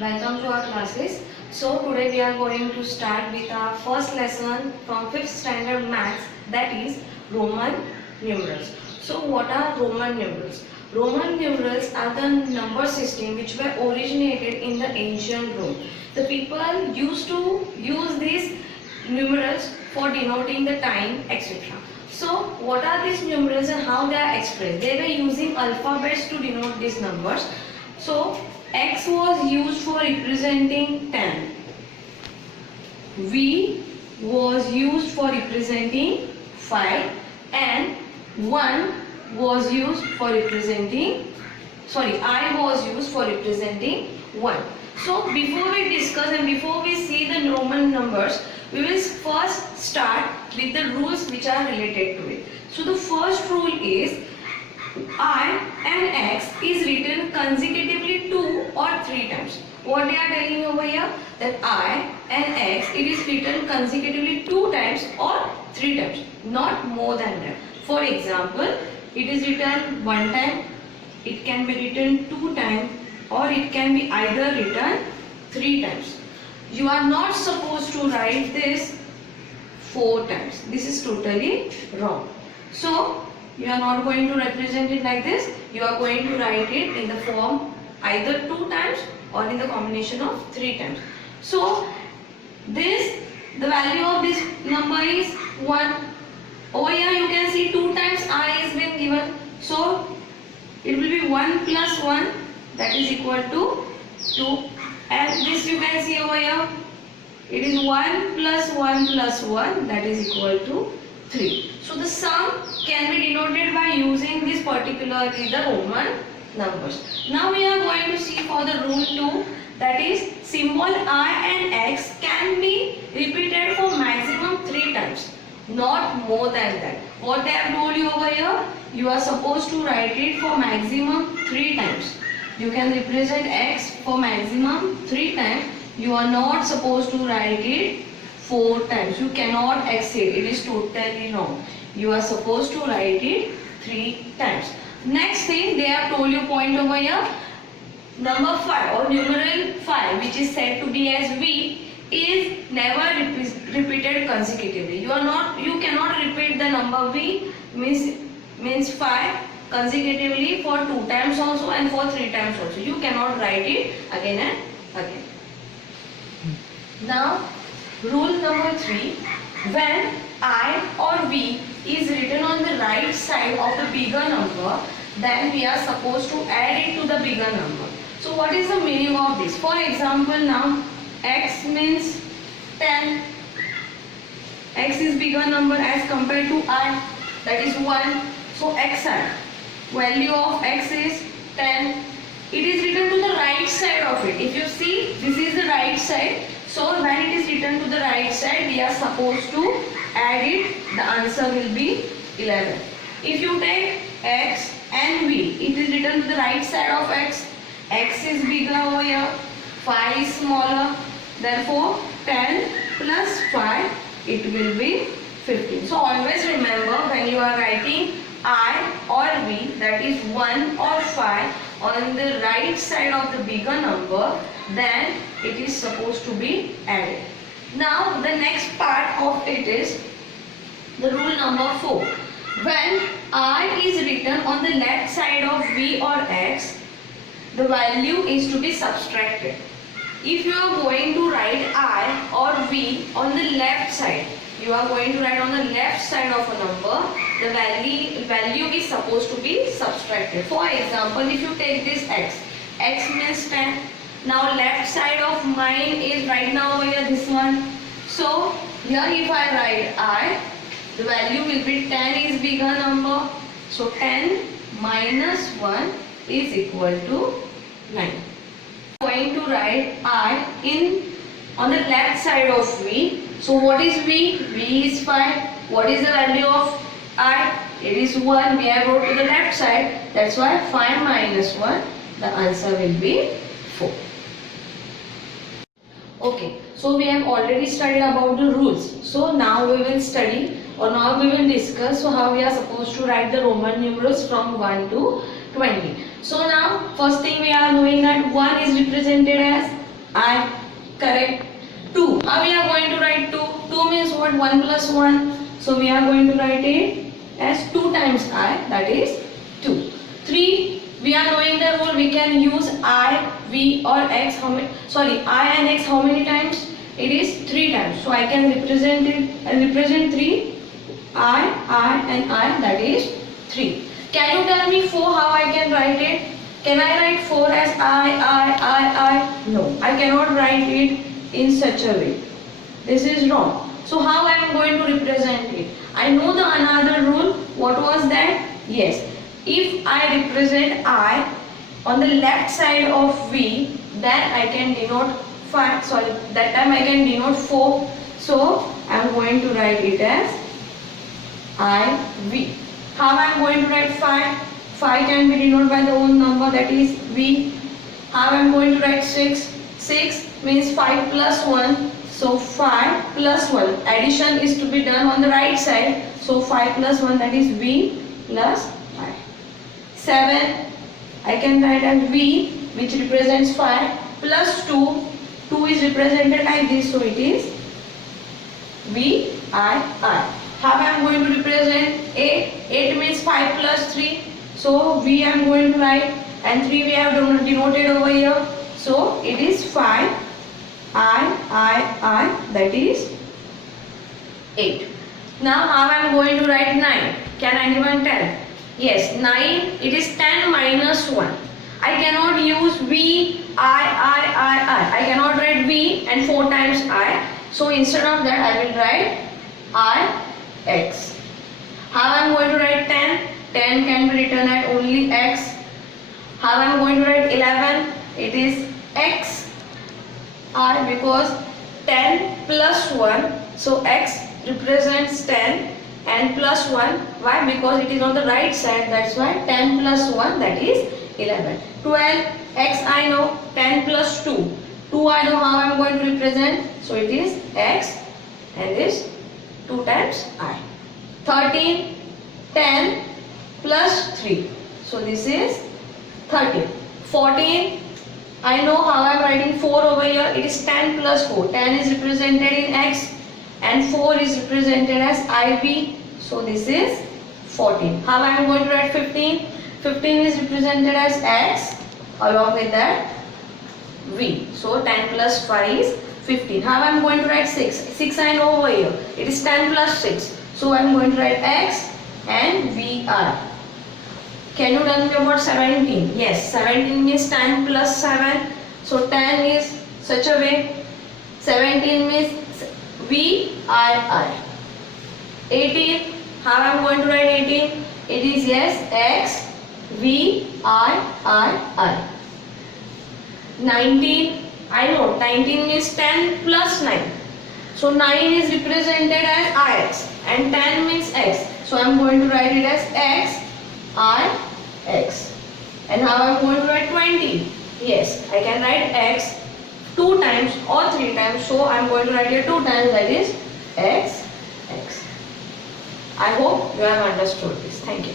Welcome to our classes. So today we are going to start with our first lesson from 5th standard maths, that is Roman numerals. So what are Roman numerals? Roman numerals are the number system which were originated in the ancient Rome. The people used to use these numerals for denoting the time, etc. So what are these numerals and how they are expressed? They were using alphabets to denote these numbers. So X was used for representing 10. V was used for representing 5 and 1 was used for representing, I was used for representing 1. So before we discuss and before we see the Roman numbers, we will first start with the rules which are related to it. So the first rule is I and X is written consecutively 2 or 3 times. What they are telling you over here? That I and X, it is written consecutively 2 times or 3 times, not more than that. For example, it is written 1 time, it can be written 2 times, or it can be either written 3 times. You are not supposed to write this 4 times. This is totally wrong. So you are not going to represent it like this. You are going to write it in the form either 2 times or in the combination of 3 times. So the value of this number is 1. Over here you can see 2 times I has been given. So it will be 1 plus 1, that is equal to 2. And this you can see over here. It is 1 plus 1 plus 1, that is equal to 3. So the sum can be denoted by using this particularly the Roman numbers. Now we are going to see for the rule 2, that is symbol I and X can be repeated for maximum 3 times, not more than that. What I have told you over here, you are supposed to write it for maximum 3 times. You can represent X for maximum 3 times. You are not supposed to write it 4 times. You cannot exceed. It is totally wrong. You are supposed to write it 3 times. Next thing, they have told you point over here. Number 5 or numeral 5, which is said to be as V, is never repeated consecutively. You cannot repeat the number V, means 5 consecutively for 2 times also and for 3 times also. You cannot write it again and again. Now rule number 3, when I or V is written on the right side of the bigger number, then we are supposed to add it to the bigger number. So what is the meaning of this? For example, now X means 10. X is bigger number as compared to I, that is 1. So Xi, value of X is 10. It is written to the right side of it. If you see, this is the right side. So when it is written to the right side, we are supposed to add it. The answer will be 11. If you take X and V, it is written to the right side of X. X is bigger over here, 5 is smaller. Therefore 10 plus 5, it will be 15. So always remember, when you are writing I or V, that is 1 or 5 on the right side of the bigger number, then it is supposed to be added. Now the next part of it is the rule number 4. When I is written on the left side of V or X, the value is to be subtracted. If you are going to write I or V on the left side, you are going to write on the left side of a number, the value is supposed to be subtracted. For example, if you take this X means 10. Now left side of mine is right now over here, this one. So here if I write I, the value will be 10 is bigger number. So 10 minus 1 is equal to 9. Going to write I on the left side of V. So what is V? V is 5. What is the value of I? It is 1. We have wrote to the left side. That's why 5 minus 1. The answer will be 4. Okay. So we have already studied about the rules. So now we will study, or now we will discuss how we are supposed to write the Roman numerals from 1 to 20. So now first thing we are knowing that 1 is represented as I. Correct. 2. How we are going to write 2? 2 means what? 1 plus 1. So we are going to write it as 2 times I, that is 2. 3. We are knowing the rule, we can use I, V or X. I and X how many times? It is 3 times. So I can represent it and represent 3. I and I, that is 3. Can you tell me 4 how I can write it? Can I write 4 as I? No, I cannot write it in such a way. This is wrong. So how I am going to represent it? I know the another rule. What was that? Yes. If I represent I on the left side of V, then I can denote 5. Sorry, that time I can denote 4. So I am going to write it as IV. How I am going to write 5? 5 can be denoted by the own number, that is V. How I am going to write 6? 6 means 5 plus 1. So 5 plus 1. Addition is to be done on the right side. So 5 plus 1, that is V plus 5. 7 I can write as V, which represents 5, plus 2. 2 is represented like this, so it is VII. How I am going to represent 8? 8 means 5 plus 3. So V I am going to write, and 3 we have denoted over here. So it is 5 I, that is 8. Now how I am going to write 9? Can anyone tell? Yes, 9, it is 10 minus 1. I cannot use V, I cannot write V and 4 times I. So instead of that I will write I, X. How I am going to write 10? 10 can be written at only X. How I am going to write 11? It is X, I, because 10 plus 1. So X represents 10 and plus 1. Why? Because it is on the right side. That's why 10 plus 1, that is 11. 12, X I know. 10 plus 2. 2 I know how I am going to represent. So it is X and this 2 times I. 13, 10 plus 3. So this is 13. 14, I know how I am writing 4 over here. It is 10 plus 4. 10 is represented in X and 4 is represented as IV. So this is 14. How I am going to write 15? 15 is represented as X, along with that V. So 10 plus 5 is 15. How I am going to write 6? 6 I know over here. It is 10 plus 6. So I am going to write X and VR. Can you tell me about 17? Yes, 17 means 10 plus 7. So 10 is such a way. 17 means VII. 18, how I am going to write 18? It is yes, X, VIII. 19, I know 19 means 10 plus 9. So 9 is represented as IX and 10 means X. So I am going to write it as X, IX. And how I am going to write 20? Yes, I can write X 2 times or 3 times. So I am going to write here 2 times, that is X. I hope you have understood this. Thank you.